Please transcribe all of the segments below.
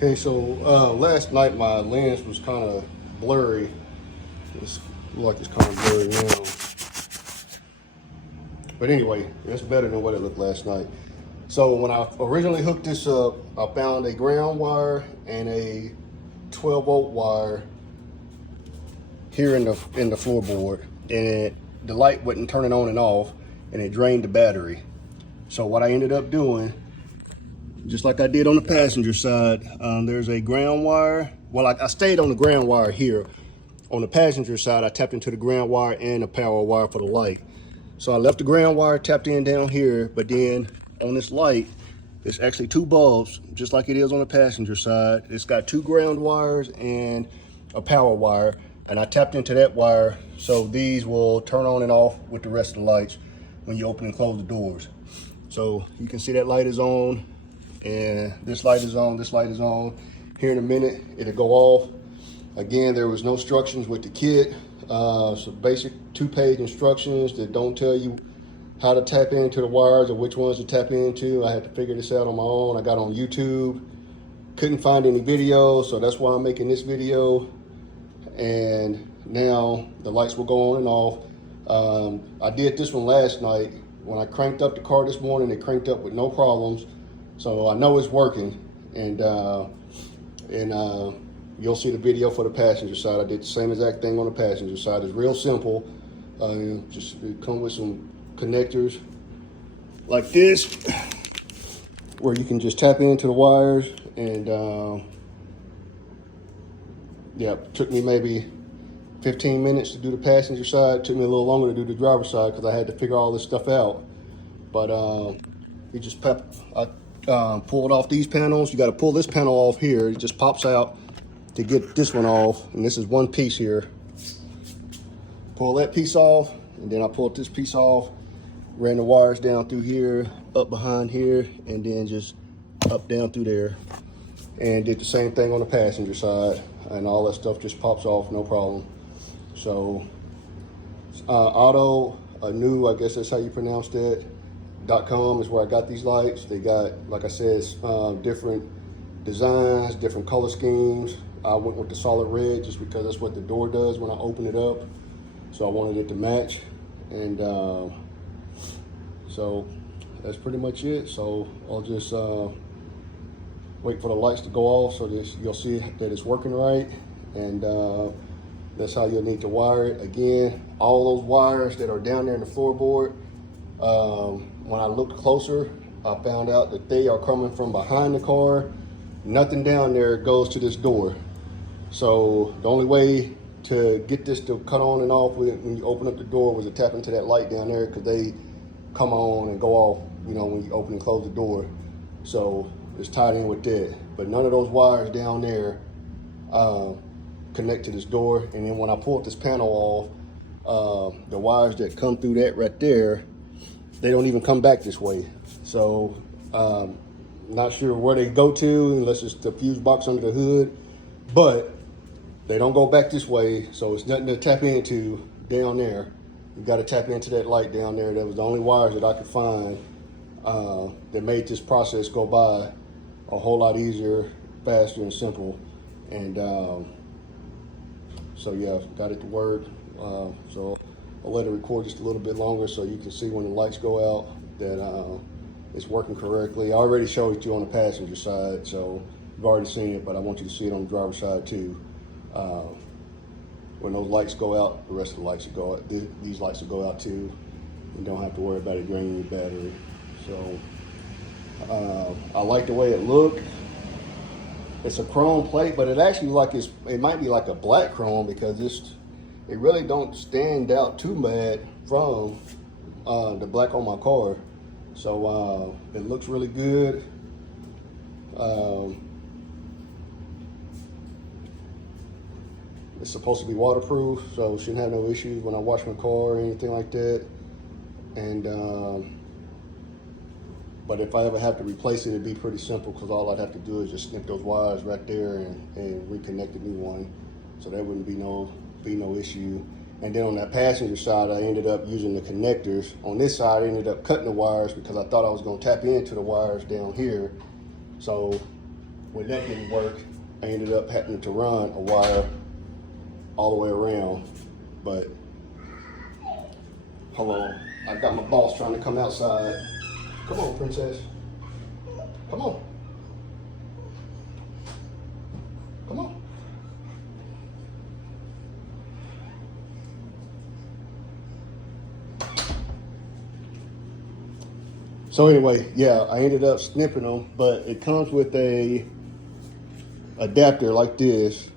Okay, so last night my lens was kind of blurry. It's like it's kind of blurry now. But anyway, it's better than what it looked last night. So when I originally hooked this up, I found a ground wire and a 12-volt wire here in the floorboard, and the light wasn't turning on and off, and it drained the battery. So what I ended up doing, just like I did on the passenger side, there's a ground wire. Well, I stayed on the ground wire here. On the passenger side, I tapped into the ground wire and the power wire for the light. So I left the ground wire tapped in down here, but then on this light, it's actually two bulbs, just like it is on the passenger side. It's got two ground wires and a power wire, and I tapped into that wire, so these will turn on and off with the rest of the lights when you open and close the doors. So you can see that light is on, and this light is on, this light is on. Here in a minute, it'll go off. Again, there was no instructions with the kit. So basic 2-page instructions that don't tell you how to tap into the wires or which ones to tap into. I had to figure this out on my own. I got on YouTube, couldn't find any videos, so that's why I'm making this video. And now the lights will go on and off. I did this one last night. When I cranked up the car this morning, it cranked up with no problems. So I know it's working, and you'll see the video for the passenger side. I did the same exact thing on the passenger side. It's real simple. Just come with some connectors like this, where you can just tap into the wires. And yeah, it took me maybe 15 minutes to do the passenger side. It took me a little longer to do the driver's side because I had to figure all this stuff out. But you just pulled off these panels. You got to pull this panel off here. It just pops out to get this one off, and this is one piece here. Pull that piece off, and then I pulled this piece off, ran the wires down through here, up behind here, and then just up down through there, and did the same thing on the passenger side, and all that stuff just pops off, no problem. So Aoonuauto, I guess that's how you pronounce that, .com is where I got these lights. They got, like I said, different designs, different color schemes. I went with the solid red just because that's what the door does when I open it up. So I wanted it to match. And so that's pretty much it. So I'll just wait for the lights to go off so that you'll see that it's working right. And that's how you'll need to wire it. Again, all those wires that are down there in the floorboard, when I looked closer, I found out that they are coming from behind the car. Nothing down there goes to this door. So the only way to get this to cut on and off when you open up the door was to tap into that light down there, because they come on and go off, you know, when you open and close the door. So it's tied in with that. But none of those wires down there connect to this door. And then when I pulled this panel off, the wires that come through that right there, they don't even come back this way. So not sure where they go to, unless it's the fuse box under the hood, but they don't go back this way. So it's nothing to tap into down there. You got to tap into that light down there. That was the only wires that I could find that made this process go by a whole lot easier, faster, and simple. And so yeah, got it to work. So I'll let it record just a little bit longer so you can see when the lights go out that it's working correctly. I already showed you on the passenger side, so you've already seen it, but I want you to see it on the driver's side too. When those lights go out, the rest of the lights will go out. These lights will go out too. You don't have to worry about it draining your battery. So I like the way it looked. It's a chrome plate, but it actually it might be like a black chrome, because it really don't stand out too bad from the black on my car. So it looks really good. It's supposed to be waterproof, so shouldn't have no issues when I wash my car or anything like that. And but if I ever have to replace it, it'd be pretty simple, because all I'd have to do is just snip those wires right there and reconnect a new one. So that wouldn't be no issue. And then on that passenger side, I ended up using the connectors. On this side, I ended up cutting the wires because I thought I was going to tap into the wires down here. So when that didn't work, I ended up having to run a wire all the way around. But hold on, I got my boss trying to come outside. Come on, princess. Come on. Come on. So anyway, yeah, I ended up snipping them, but it comes with a adapter like this,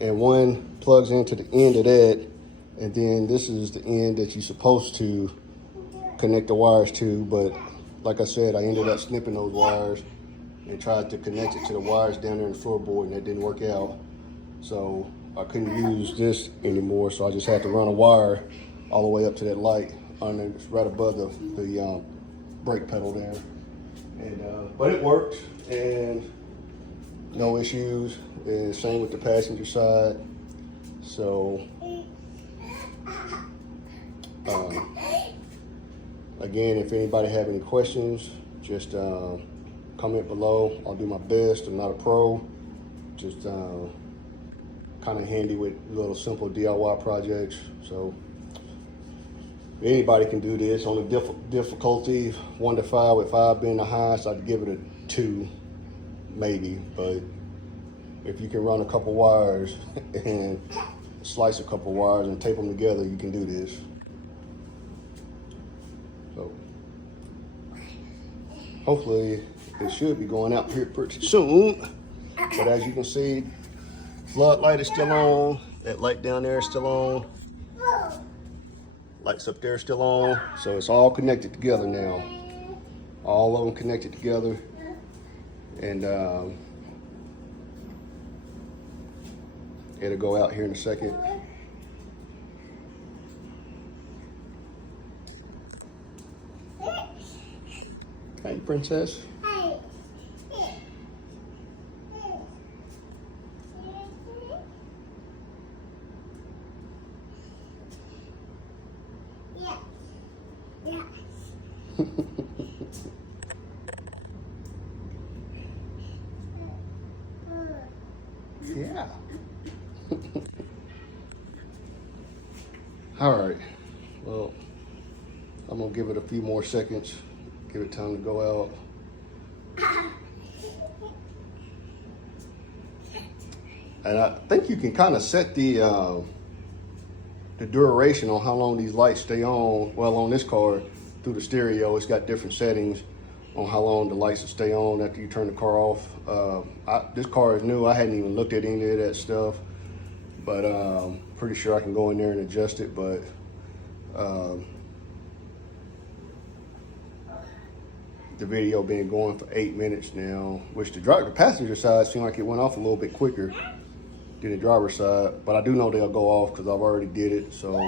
and one plugs into the end of that, and then this is the end that you're supposed to connect the wires to. But like I said, I ended up snipping those wires and tried to connect it to the wires down there in the floorboard, and that didn't work out. So I couldn't use this anymore, so I just had to run a wire all the way up to that light right above the brake pedal there. And but it worked, and no issues. And same with the passenger side. So again, if anybody have any questions, just comment below. I'll do my best. I'm not a pro, just kind of handy with little simple DIY projects. So anybody can do this. On the difficulty 1 to 5, with 5 being the highest, I'd give it a 2 maybe. But if you can run a couple wires and slice a couple wires and tape them together, you can do this. So hopefully it should be going out here pretty soon. But as you can see, floodlight is still on. That light down there is still on. Lights up there still on. So it's all connected together now. All of them connected together. And it'll go out here in a second. Hey, princess. Yeah. All right. Well, I'm gonna give it a few more seconds. Give it time to go out. And I think you can kind of set the duration on how long these lights stay on. Well, on this car, through the stereo, it's got different settings on how long the lights will stay on after you turn the car off. This car is new. I hadn't even looked at any of that stuff, but pretty sure I can go in there and adjust it. But the video been going for 8 minutes now, which the passenger side seemed like it went off a little bit quicker than the driver's side. But I do know they'll go off because I've already did it. So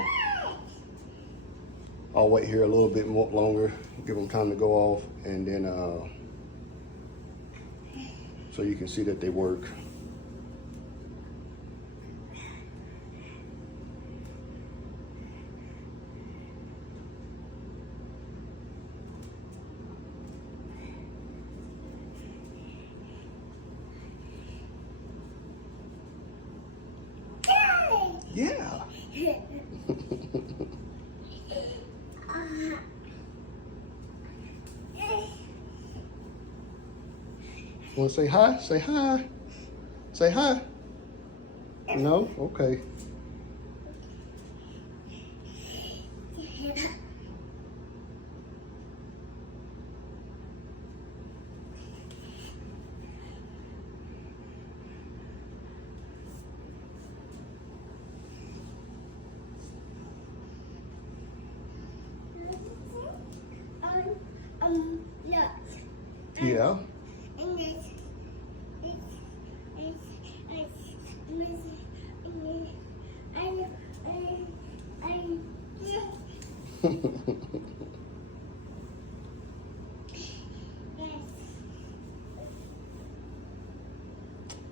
I'll wait here a little bit more longer, give them time to go off, and then so you can see that they work. Yeah. Want to say hi? Say hi. Say hi. No? Okay. Look. Yeah. And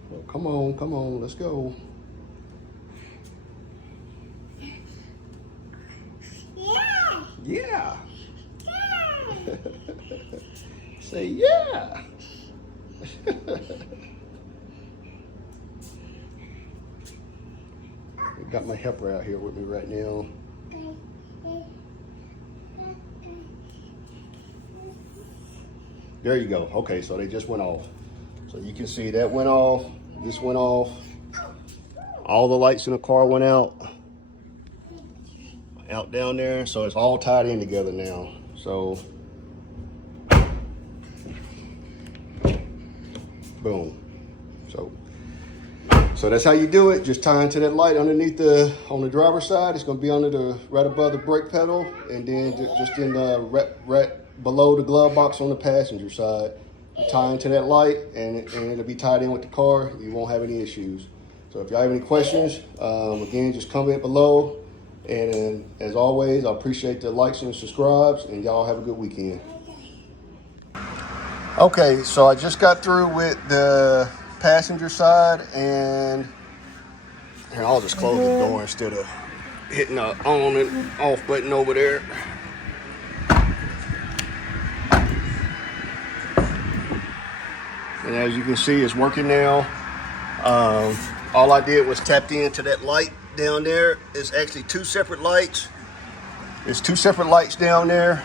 Well, come on, let's go. yeah. Yeah. Yeah. Say yeah. Got my helper out here with me right now. There you go. Okay, so they just went off. So you can see that went off, this went off. All the lights in the car went out down there. So it's all tied in together now. So, boom. So that's how you do it. Just tie into that light underneath on the driver's side. It's gonna be under right above the brake pedal, and then just in the right below the glove box on the passenger side. You tie into that light, and it'll be tied in with the car. You won't have any issues. So if y'all have any questions, again, just comment below. And as always, I appreciate the likes and subscribes, and y'all have a good weekend. Okay, so I just got through with the passenger side, and here, I'll just close the door instead of hitting the on and off button over there. And as you can see, it's working now. All I did was tapped into that light down there. It's actually two separate lights. There's two separate lights down there.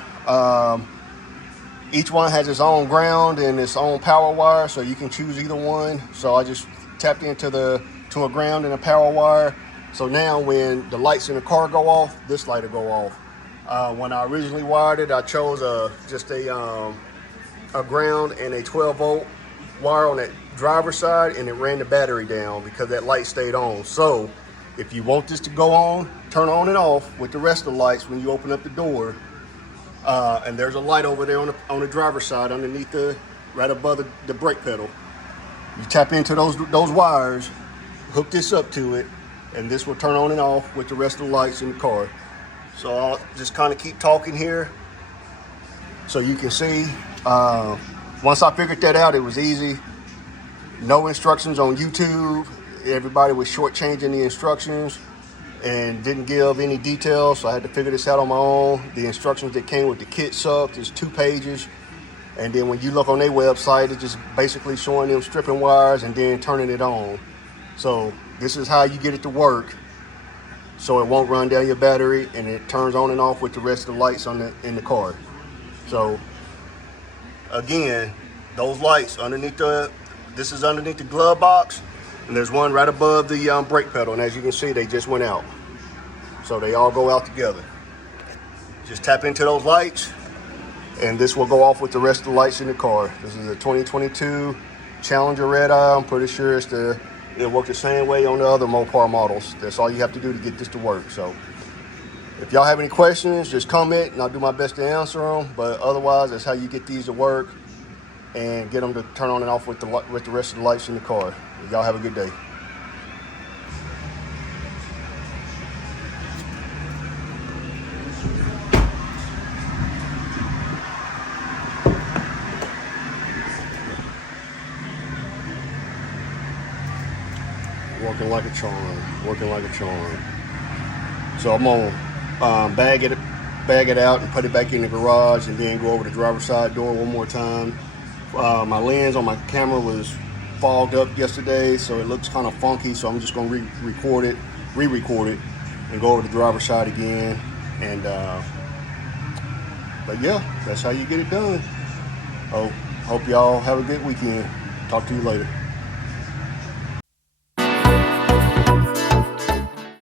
Each one has its own ground and its own power wire, so you can choose either one. So I just tapped into a ground and a power wire. So now when the lights in the car go off, this light will go off. When I originally wired it, I chose just a ground and a 12-volt wire on that driver's side, and it ran the battery down because that light stayed on. So if you want this to go on, turn on and off with the rest of the lights when you open up the door. And there's a light over there on the driver's side underneath right above the brake pedal. You tap into those wires, hook this up to it, and this will turn on and off with the rest of the lights in the car. So I'll just kind of keep talking here so you can see. Once I figured that out, it was easy. No instructions on YouTube. Everybody was shortchanging the instructions and didn't give any details, so I had to figure this out on my own. The instructions that came with the kit sucked. It's 2 pages. And then when you look on their website, it's just basically showing them stripping wires and then turning it on. So this is how you get it to work, so it won't run down your battery, and it turns on and off with the rest of the lights in the car. So again, those lights underneath this is underneath the glove box, and there's one right above the brake pedal, and as you can see, they just went out. So they all go out together. Just tap into those lights, and this will go off with the rest of the lights in the car. This is a 2022 Challenger red eye. I'm pretty sure it'll work the same way on the other Mopar models. That's all you have to do to get this to work. So if y'all have any questions, just comment, and I'll do my best to answer them. But otherwise, that's how you get these to work and get them to turn on and off with the rest of the lights in the car. Y'all have a good day. Working like a charm, working like a charm. So I'm gonna bag it out and put it back in the garage, and then go over the driver's side door one more time. My lens on my camera was fogged up yesterday, so it looks kind of funky, so I'm just gonna re-record it, and go over the driver's side again. And but yeah, that's how you get it done. Hope y'all have a good weekend. Talk to you later.